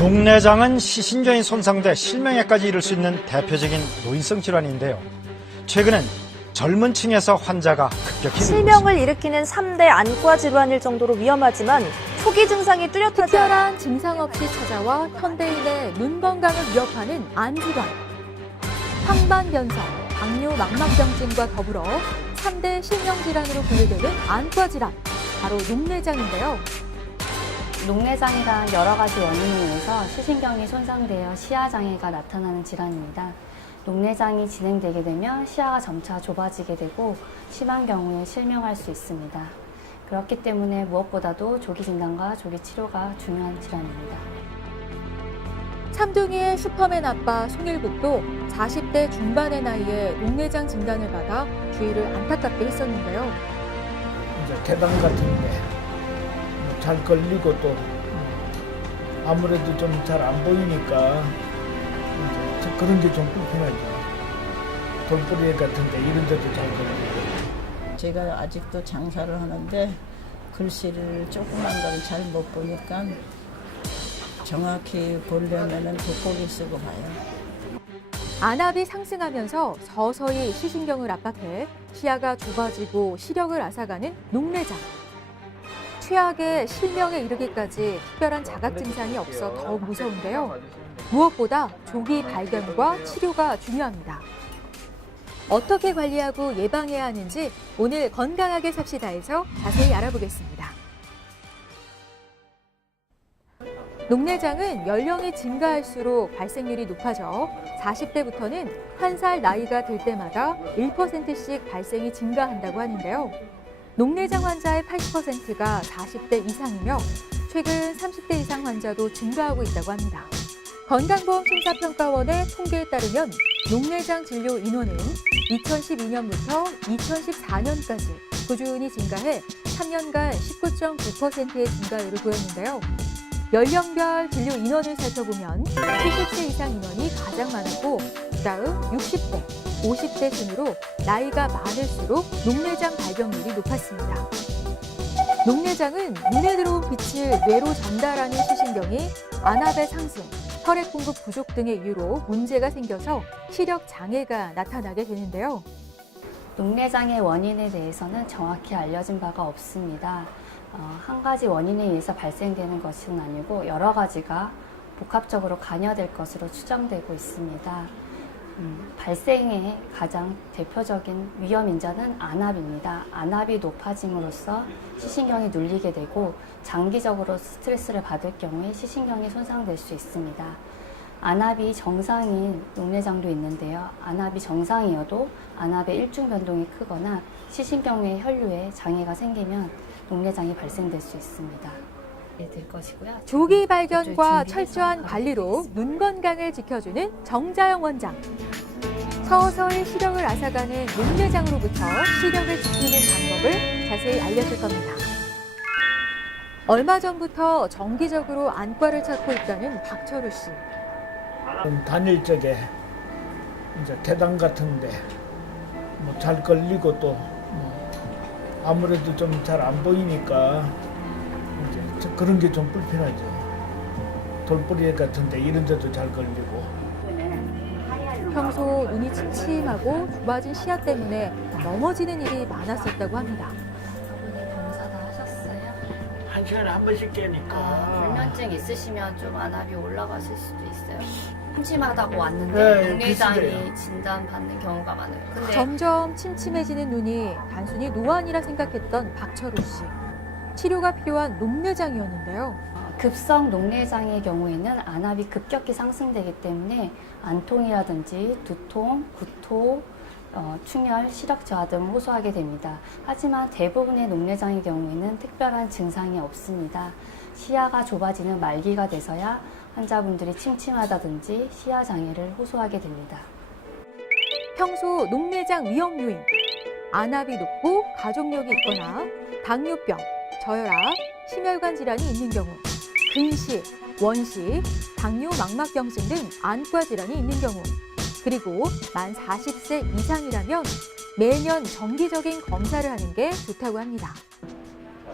녹내장은 시신경이 손상돼 실명에까지 이를 수 있는 대표적인 노인성 질환인데요. 최근엔 젊은 층에서 환자가 급격히 실명을 일으키는 3대 안과 질환일 정도로 위험하지만 초기 증상이 뚜렷하지 특별한 증상 없이 찾아와 현대인의 눈 건강을 위협하는 안질환. 황반변성, 당뇨 망막병증과 더불어 3대 실명질환으로 분류되는 안과 질환, 바로 녹내장인데요. 녹내장이란 여러 가지 원인에 의해서 시신경이 손상되어 시야장애가 나타나는 질환입니다. 녹내장이 진행되게 되면 시야가 점차 좁아지게 되고 심한 경우에 실명할 수 있습니다. 그렇기 때문에 무엇보다도 조기 진단과 조기 치료가 중요한 질환입니다. 참둥이의 슈퍼맨 아빠 송일국도 40대 중반의 나이에 녹내장 진단을 받아 주위를 안타깝게 했었는데요. 이제 계단 같은데 잘 걸리고 또 아무래도 좀 잘 안 보이니까 이제 그런 게 좀 불편하죠. 돌부리 같은데 이런 데도 잘 걸리고. 제가 아직도 장사를 하는데 글씨를 조그만 걸 잘 못 보니까 정확히 보려면은 돋보기 쓰고 봐요. 안압이 상승하면서 서서히 시신경을 압박해 시야가 좁아지고 시력을 앗아가는 녹내장. 최악의 실명에 이르기까지 특별한 자각 증상이 없어 더욱 무서운데요. 무엇보다 조기 발견과 치료가 중요합니다. 어떻게 관리하고 예방해야 하는지 오늘 건강하게 삽시다에서 자세히 알아보겠습니다. 녹내장은 연령이 증가할수록 발생률이 높아져 40대부터는 1살 나이가 들 때마다 1%씩 발생이 증가한다고 하는데요. 녹내장 환자의 80%가 40대 이상이며 최근 30대 이상 환자도 증가하고 있다고 합니다. 건강보험심사평가원의 통계에 따르면 녹내장 진료 인원은 2012년부터 2014년까지 꾸준히 증가해 3년간 19.9%의 증가율을 보였는데요. 연령별 진료 인원을 살펴보면 70세 이상 인원이 가장 많았고 그다음 60대, 50대 순으로 나이가 많을수록 녹내장 발병률이 높았습니다. 녹내장은 눈에 들어온 빛을 뇌로 전달하는 시신경이 안압의 상승, 혈액 공급 부족 등의 이유로 문제가 생겨서 시력 장애가 나타나게 되는데요. 녹내장의 원인에 대해서는 정확히 알려진 바가 없습니다. 한 가지 원인에 의해서 발생되는 것은 아니고 여러 가지가 복합적으로 관여될 것으로 추정되고 있습니다. 발생의 가장 대표적인 위험 인자는 안압입니다. 안압이 높아짐으로써 시신경이 눌리게 되고 장기적으로 스트레스를 받을 경우에 시신경이 손상될 수 있습니다. 안압이 정상인 녹내장도 있는데요. 안압이 정상이어도 안압의 일중 변동이 크거나 시신경의 혈류에 장애가 생기면 녹내장이 발생될 수 있습니다. 될 것이고요. 조기 발견과 철저한 관리로 눈 건강을 지켜주는 정자영 원장. 서서히 시력을 앗아가는 녹내장으로부터 시력을 지키는 방법을 자세히 알려줄 겁니다. 얼마 전부터 정기적으로 안과를 찾고 있다는 박철우 씨. 다닐 적에 이제 계단 같은데 잘 걸리고 또 아무래도 좀 잘 안 보이니까 이제 그런 게 좀 불편하죠. 돌부리 같은데 이런 데도 잘 걸리고. 평소 눈이 침침하고 좁아진 시야 때문에 넘어지는 일이 많았었다고 합니다. 검사 다 하셨어요? 한 시간에 한 번씩 깨니까. 불면증 있으시면 좀 안압이 올라가실 수도 있어요. 심심하다고 네, 왔는데 녹내장이 비슷해요. 진단받는 경우가 많아요. 근데 점점 침침해지는 눈이 단순히 노안이라 생각했던 박철우 씨. 치료가 필요한 녹내장이었는데요. 급성 녹내장의 경우에는 안압이 급격히 상승되기 때문에 안통이라든지 두통, 구토, 충혈, 시력 저하 등을 호소하게 됩니다. 하지만 대부분의 녹내장의 경우에는 특별한 증상이 없습니다. 시야가 좁아지는 말기가 돼서야 환자분들이 침침하다든지 시야 장애를 호소하게 됩니다. 평소 녹내장 위험 요인, 안압이 높고 가족력이 있거나 당뇨병, 저혈압, 심혈관 질환이 있는 경우, 근식, 원식, 당뇨 망막병증 등 안과 질환이 있는 경우, 그리고 만 40세 이상이라면 매년 정기적인 검사를 하는 게 좋다고 합니다.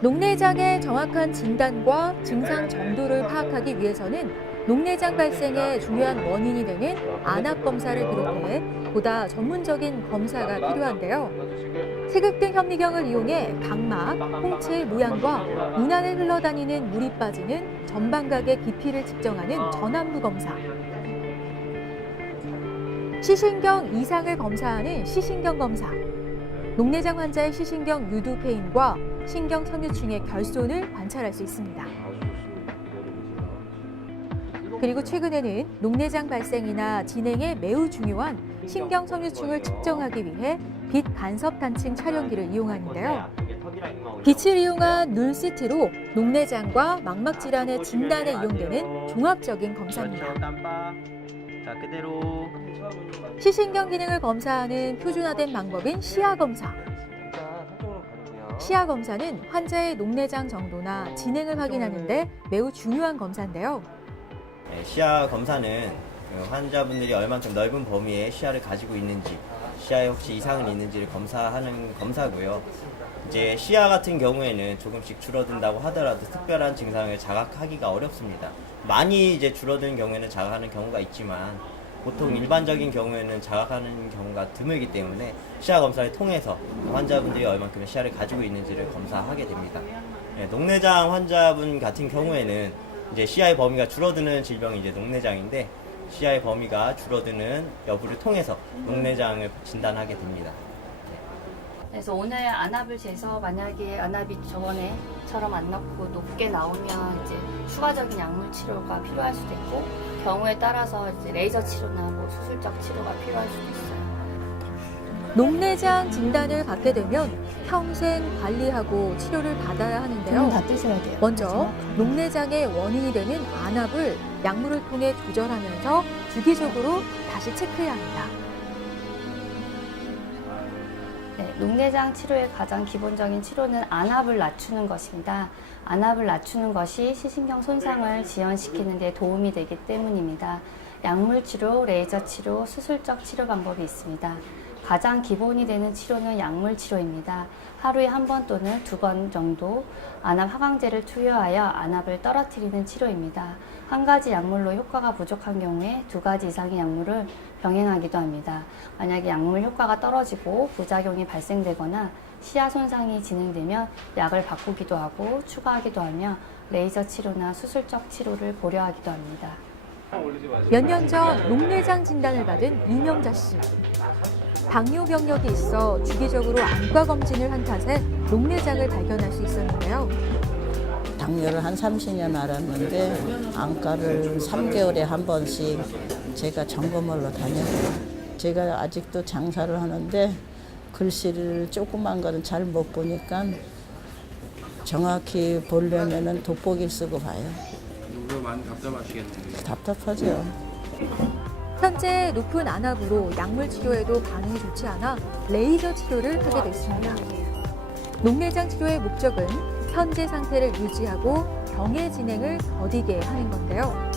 녹내장의 정확한 진단과 증상 정도를 파악하기 위해서는 녹내장 발생의 중요한 원인이 되는 안압 검사를 비롯해 보다 전문적인 검사가 필요한데요. 세극등 현미경을 이용해 각막, 홍채의 모양과 눈 안에 흘러다니는 물이 빠지는 전방각의 깊이를 측정하는 전안부 검사. 시신경 이상을 검사하는 시신경 검사. 녹내장 환자의 시신경 유두 폐인과 신경 섬유층의 결손을 관찰할 수 있습니다. 그리고 최근에는 녹내장 발생이나 진행에 매우 중요한 신경 섬유층을 측정하기 위해 빛 간섭 단층 촬영기를 이용하는데요. 빛을 이용한 눈 CT로 녹내장과 망막 질환의 진단에 이용되는 종합적인 검사입니다. 자, 그대로. 시신경 기능을 검사하는 표준화된 방법인 시야 검사. 시야 검사는 환자의 녹내장 정도나 진행을 확인하는 데 매우 중요한 검사인데요. 네, 시야 검사는 환자분들이 얼만큼 넓은 범위의 시야를 가지고 있는지, 시야에 혹시 이상은 있는지를 검사하는 검사고요. 이제 시야 같은 경우에는 조금씩 줄어든다고 하더라도 특별한 증상을 자각하기가 어렵습니다. 많이 이제 줄어든 경우에는 자각하는 경우가 있지만 보통 일반적인 경우에는 자각하는 경우가 드물기 때문에 시야 검사를 통해서 환자분들이 얼만큼의 시야를 가지고 있는지를 검사하게 됩니다. 네, 녹내장 환자분 같은 경우에는 이제 시야의 범위가 줄어드는 질병이 이제 녹내장인데 시야의 범위가 줄어드는 여부를 통해서 녹내장을 진단하게 됩니다. 그래서 오늘 안압을 재서 만약에 안압이 저번에처럼 안 낮고 높게 나오면 이제 추가적인 약물 치료가 필요할 수도 있고 경우에 따라서 이제 레이저 치료나 뭐 수술적 치료가 필요할 수도 있어요. 녹내장 진단을 받게 되면 평생 관리하고 치료를 받아야 하는데요. 다 뜨셔야 돼요. 먼저 녹내장의 원인이 되는 안압을 약물을 통해 조절하면서 주기적으로 다시 체크해야 합니다. 네, 녹내장 치료의 가장 기본적인 치료는 안압을 낮추는 것입니다. 안압을 낮추는 것이 시신경 손상을 지연시키는 데 도움이 되기 때문입니다. 약물 치료, 레이저 치료, 수술적 치료 방법이 있습니다. 가장 기본이 되는 치료는 약물 치료입니다. 하루에 한 번 또는 2번 정도 안압 하강제를 투여하여 안압을 떨어뜨리는 치료입니다. 한 가지 약물로 효과가 부족한 경우에 2가지 이상의 약물을 병행하기도 합니다. 만약에 약물 효과가 떨어지고 부작용이 발생되거나 시야 손상이 진행되면 약을 바꾸기도 하고 추가하기도 하며 레이저 치료나 수술적 치료를 고려하기도 합니다. 몇 년 전 녹내장 진단을 받은 이명자 씨. 당뇨 병력이 있어 주기적으로 안과 검진을 한 탓에 녹내장을 발견할 수 있었는데요. 당뇨를 한 30년 앓았는데 안과를 3개월에 한 번씩 제가 점검하러 다녔어요. 제가 아직도 장사를 하는데 글씨를 조그만 거는 잘 못 보니까 정확히 보려면은 돋보기를 쓰고 봐요. 이거 많이 답답하시겠네요. 답답하죠. 현재 높은 안압으로 약물 치료에도 반응이 좋지 않아 레이저 치료를 하게 됐습니다. 녹내장 치료의 목적은 현재 상태를 유지하고 병의 진행을 더디게 하는 건데요.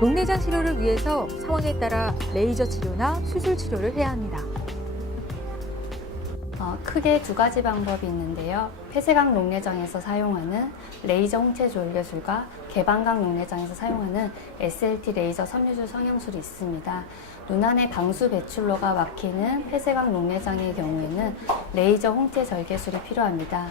녹내장 치료를 위해서 상황에 따라 레이저 치료나 수술 치료를 해야 합니다. 크게 2가지 방법이 있는데요. 폐쇄각 녹내장에서 사용하는 레이저 홍채 졸개술과 개방각 녹내장에서 사용하는 SLT 레이저 섬유줄 성형술이 있습니다. 눈 안에 방수 배출로가 막히는 폐쇄각 녹내장의 경우에는 레이저 홍채 절개술이 필요합니다.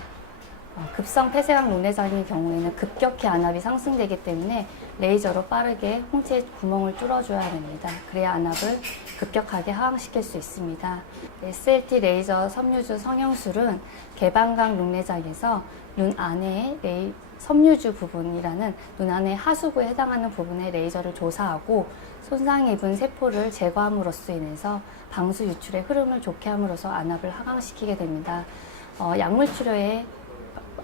급성 폐쇄각 녹내장의 경우에는 급격히 안압이 상승되기 때문에 레이저로 빠르게 홍채 구멍을 뚫어줘야 됩니다. 그래야 안압을 급격하게 하강시킬 수 있습니다. SLT 레이저 섬유주 성형술은 개방각 녹내장에서 눈 안에 섬유주 부분이라는 눈 안의 하수구에 해당하는 부분에 레이저를 조사하고 손상이 입은 세포를 제거함으로써 인해서 방수 유출의 흐름을 좋게 함으로써 안압을 하강시키게 됩니다. 약물 치료에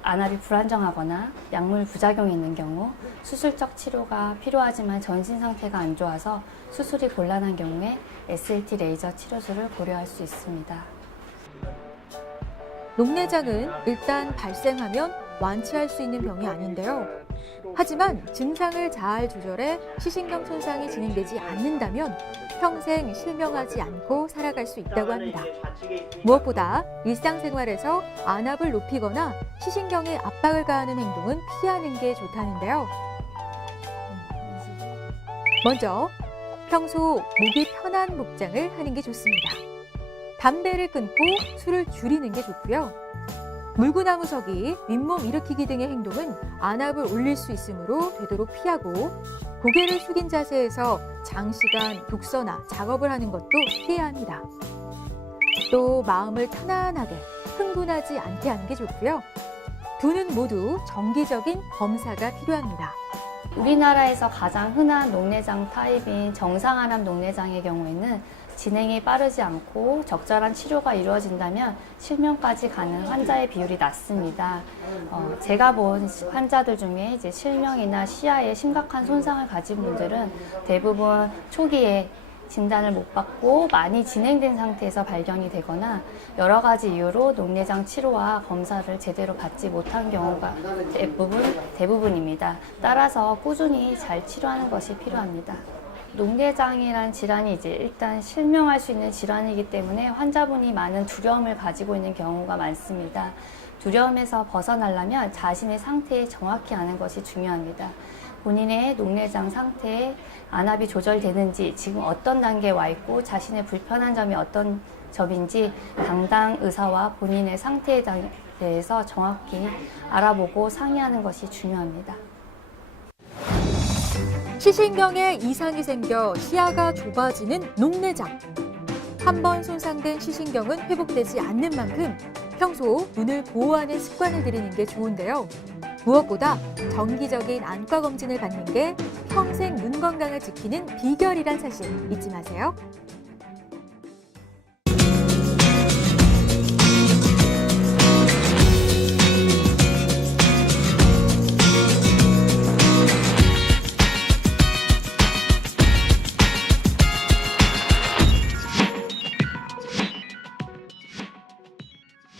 안압이 불안정하거나 약물 부작용이 있는 경우 수술적 치료가 필요하지만 전신 상태가 안 좋아서 수술이 곤란한 경우에 SLT 레이저 치료술을 고려할 수 있습니다. 녹내장은 일단 발생하면 완치할 수 있는 병이 아닌데요. 하지만 증상을 잘 조절해 시신경 손상이 진행되지 않는다면 평생 실명하지 않고 살아갈 수 있다고 합니다. 무엇보다 일상생활에서 안압을 높이거나 시신경에 압박을 가하는 행동은 피하는 게 좋다는데요. 먼저 평소 목이 편한 복장을 하는 게 좋습니다. 담배를 끊고 술을 줄이는 게 좋고요. 물구나무서기, 윗몸 일으키기 등의 행동은 안압을 올릴 수 있으므로 되도록 피하고 고개를 숙인 자세에서 장시간 독서나 작업을 하는 것도 피해야 합니다. 또 마음을 편안하게 흥분하지 않게 하는 게 좋고요. 두 눈 모두 정기적인 검사가 필요합니다. 우리나라에서 가장 흔한 녹내장 타입인 정상암염 녹내장의 경우에는 진행이 빠르지 않고 적절한 치료가 이루어진다면 실명까지 가는 환자의 비율이 낮습니다. 제가 본 환자들 중에 이제 실명이나 시야에 심각한 손상을 가진 분들은 대부분 초기에 진단을 못 받고 많이 진행된 상태에서 발견이 되거나 여러 가지 이유로 녹내장 치료와 검사를 제대로 받지 못한 경우가 대부분입니다. 따라서 꾸준히 잘 치료하는 것이 필요합니다. 녹내장이란 질환이 이제 일단 실명할 수 있는 질환이기 때문에 환자분이 많은 두려움을 가지고 있는 경우가 많습니다. 두려움에서 벗어나려면 자신의 상태에 정확히 아는 것이 중요합니다. 본인의 녹내장 상태에 안압이 조절되는지, 지금 어떤 단계에 와 있고 자신의 불편한 점이 어떤 점인지 담당 의사와 본인의 상태에 대해서 정확히 알아보고 상의하는 것이 중요합니다. 시신경에 이상이 생겨 시야가 좁아지는 녹내장. 한 번 손상된 시신경은 회복되지 않는 만큼 평소 눈을 보호하는 습관을 들이는 게 좋은데요. 무엇보다 정기적인 안과 검진을 받는 게 평생 눈 건강을 지키는 비결이란 사실 잊지 마세요.